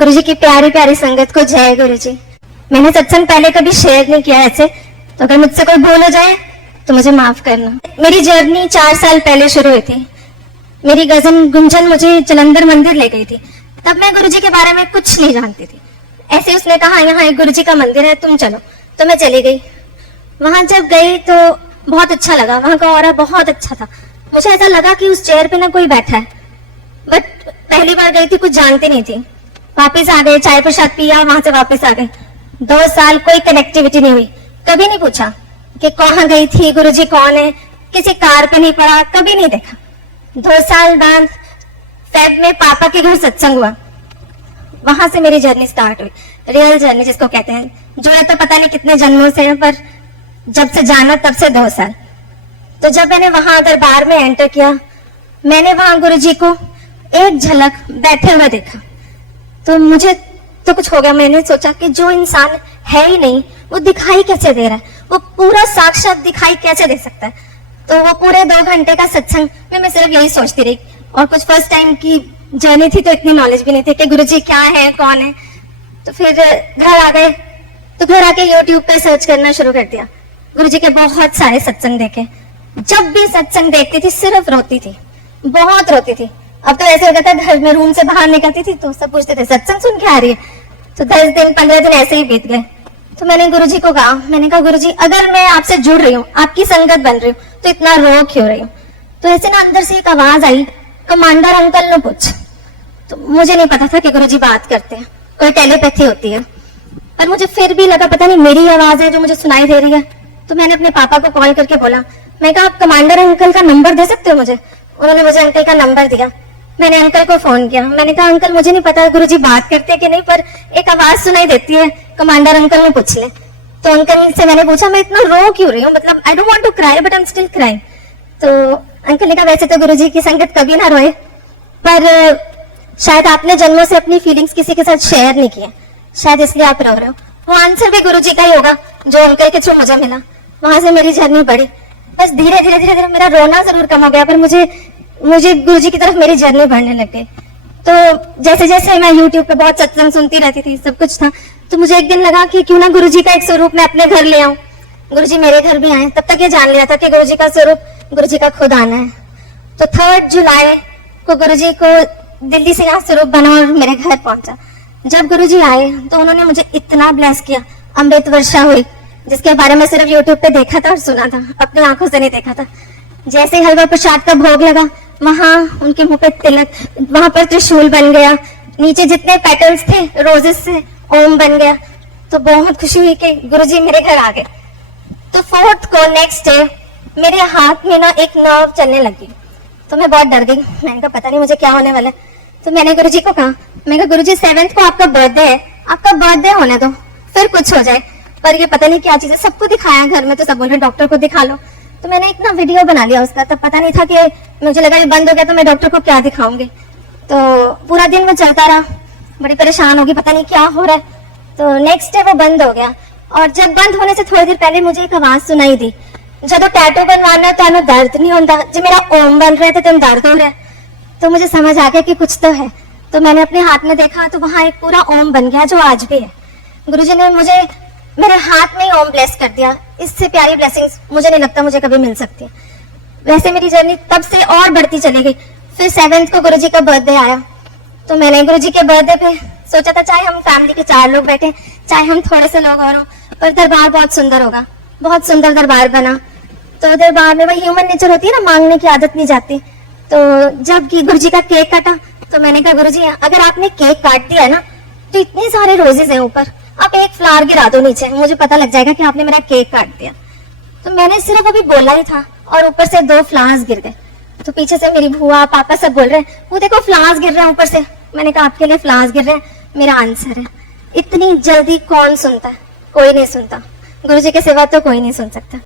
गुरु जी की प्यारी प्यारी संगत को जय गुरु जी। मैंने सत्संग पहले कभी शेयर नहीं किया ऐसे, तो अगर मुझसे कोई भूल हो जाए तो मुझे माफ करना। मेरी जर्नी 4 साल पहले शुरू हुई थी। मेरी कजन गुंजन मुझे जलंधर मंदिर ले गई थी। तब मैं गुरु जी के बारे में कुछ नहीं जानती थी। ऐसे उसने कहा यहाँ एक गुरु जी का मंदिर है, तुम चलो। तो मैं चली गई। वहां जब गई तो बहुत अच्छा लगा। वहां का ऑरा बहुत अच्छा था। मुझे ऐसा लगा कि उस चेयर पे ना कोई बैठा है। बट पहली बार गई थी, कुछ जानती नहीं थी। वापस आ गए, चाय प्रसाद पिया, वहां से वापस आ गए। 2 साल कोई कनेक्टिविटी नहीं हुई। कभी नहीं पूछा कि कहाँ गई थी, गुरुजी कौन है, किसी कार पे नहीं पड़ा, कभी नहीं देखा। 2 साल बाद फेब में पापा के घर सत्संग हुआ। वहां से मेरी जर्नी स्टार्ट हुई, रियल जर्नी जिसको कहते हैं। जुड़ा तो पता नहीं कितने जन्मों से है, पर जब से जाना तब से 2 साल। तो जब मैंने वहां दरबार में एंटर किया, मैंने वहां गुरुजी को एक झलक बैठे हुए देखा, तो मुझे तो कुछ हो गया। मैंने सोचा कि जो इंसान है ही नहीं वो दिखाई कैसे दे रहा है, वो पूरा साक्षात दिखाई कैसे दे सकता है। तो वो पूरे 2 घंटे का सत्संग में मैं सिर्फ यही सोचती रही। और कुछ फर्स्ट टाइम की जर्नी थी तो इतनी नॉलेज भी नहीं थी कि गुरुजी क्या है, कौन है। तो फिर घर आ गए, तो घर आके यूट्यूब पे सर्च करना शुरू कर दिया। गुरुजी के बहुत सारे सत्संग देखे। जब भी सत्संग देखती थी सिर्फ रोती थी, बहुत रोती थी। अब तो ऐसे हो गया था, घर में रूम से बाहर निकलती थी तो सब पूछते थे सत्संग सुन के आ रही है। तो 10 दिन 15 दिन ऐसे ही बीत गए। तो मैंने गुरुजी को कहा, मैंने कहा गुरुजी अगर मैं आपसे जुड़ रही हूँ, आपकी संगत बन रही हूँ, तो इतना रो क्यों रही हूँ। तो ऐसे ना अंदर से एक आवाज आई, कमांडर अंकल ने पूछ। तो मुझे नहीं पता था कि गुरुजी बात करते हैं, कोई टेलीपैथी होती है। पर मुझे फिर भी लगा पता नहीं मेरी आवाज है जो मुझे सुनाई दे रही है। तो मैंने अपने पापा को कॉल करके बोला, मैं कहा आप कमांडर अंकल का नंबर दे सकते हो मुझे। उन्होंने मुझे अंकल का नंबर दिया। मैंने अंकल को फोन किया। मैंने कहा अंकल मुझे नहीं पता गुरुजी बात करते हैं कि नहीं, पर एक आवाज सुनाई देती है, कमांडर अंकल ने पूछ ले। तो अंकल से मैंने पूछा मैं इतना रो क्यों रही हूँ, मतलब I don't want to cry but I am still crying. तो अंकल ने कहा वैसे तो गुरुजी की संगत कभी ना रोए, पर शायद आपने जन्मों से अपनी फीलिंग्स किसी के साथ शेयर नहीं किए, शायद इसलिए आप रो रहे हो। वो आंसर भी गुरुजी का ही होगा जो अंकल के थ्रू मुझे मिला। वहां से मेरी जर्नी बढ़ी। बस धीरे धीरे धीरे धीरे मेरा रोना जरूर कम हो गया, पर मुझे गुरुजी की तरफ मेरी जर्नी बढ़ने लग गई। तो जैसे जैसे मैं यूट्यूब पे बहुत सत्संग सुनती रहती थी, सब कुछ था, तो मुझे एक दिन लगा कि क्यों ना गुरुजी का एक स्वरूप मैं अपने घर ले आऊं। गुरुजी मेरे घर भी आए। तब तक ये जान लिया था कि गुरुजी का स्वरूप गुरुजी का खुद आना है। तो 3 जुलाई को गुरुजी को दिल्ली से यहाँ स्वरूप बना और मेरे घर पहुंचा। जब गुरुजी आए तो उन्होंने मुझे इतना ब्लेस किया। अमृत वर्षा हुई, जिसके बारे में सिर्फ यूट्यूब पे देखा था और सुना था, अपनी आंखों से नहीं देखा था। जैसे हलवा प्रसाद का भोग लगा, वहां उनके मुंह पे तिलक, वहां पर त्रिशूल बन गया, नीचे जितने पेटल्स थे रोजेस से ओम बन गया। तो बहुत खुशी हुई कि गुरुजी मेरे घर आ गए। तो 4th को नेक्स्ट डे मेरे हाथ में ना एक नर्व चलने लगी। तो मैं बहुत डर गई। मैंने कहा पता नहीं मुझे क्या होने वाला है। तो मैंने गुरुजी को कहा, मैं कहा गुरुजी 7th को आपका बर्थडे है, आपका बर्थडे होने दो, फिर कुछ हो जाए। पर ये पता नहीं क्या चीज है। सबको दिखाया घर में, तो सब बोल रहे डॉक्टर को दिखा लो। तो मैंने एक ना वीडियो बना लिया उसका। तब पता नहीं था कि मुझे लगा ये बंद हो गया तो मैं डॉक्टर को क्या दिखाऊंगी। तो पूरा दिन वो चलता रहा, बड़ी परेशान होगी, पता नहीं क्या हो रहा है। तो नेक्स्ट डे वो बंद हो गया। और जब बंद होने से थोड़ी देर पहले मुझे एक आवाज सुनाई दी, जब टैटू बनवाना तो हमें दर्द नहीं होता, जो मेरा ओम बन रहे थे तो दर्द हो रहा है। तो मुझे समझ आ गया कि कुछ तो है। तो मैंने अपने हाथ में देखा तो वहां एक पूरा ओम बन गया जो आज भी है। गुरुजी ने मुझे मेरे हाथ में ही ओम ब्लेस कर दिया। इससे प्यारी ब्लेसिंग्स मुझे नहीं लगता मुझे कभी मिल सकती है। वैसे मेरी जर्नी तब से और बढ़ती चली गई। फिर 7th को गुरुजी का बर्थडे आया। तो मैंने गुरुजी के बर्थडे पे सोचा था चाहे हम फैमिली के 4 लोग बैठे, चाहे हम थोड़े से लोग और हों, पर दरबार बहुत सुंदर होगा। बहुत सुंदर दरबार बना। तो दरबार में वही ह्यूमन नेचर होती है ना, मांगने की आदत नहीं जाती। तो जब की गुरुजी का केक काटा तो मैंने कहा गुरुजी अगर आपने केक काट दिया ना तो इतने सारे रोजेस हैं ऊपर, आप एक फ्लावर गिरा दो नीचे, मुझे पता लग जाएगा कि आपने मेरा केक काट दिया। तो मैंने सिर्फ अभी बोला ही था और ऊपर से 2 फ्लावर्स गिर गए। तो पीछे से मेरी बुआ पापा सब बोल रहे हैं वो देखो फ्लावर्स गिर रहे हैं ऊपर से। मैंने कहा आपके लिए फ्लावर्स गिर रहे हैं, मेरा आंसर है। इतनी जल्दी कौन सुनता है, कोई नहीं सुनता। गुरुजी के सिवा तो कोई नहीं सुन सकता।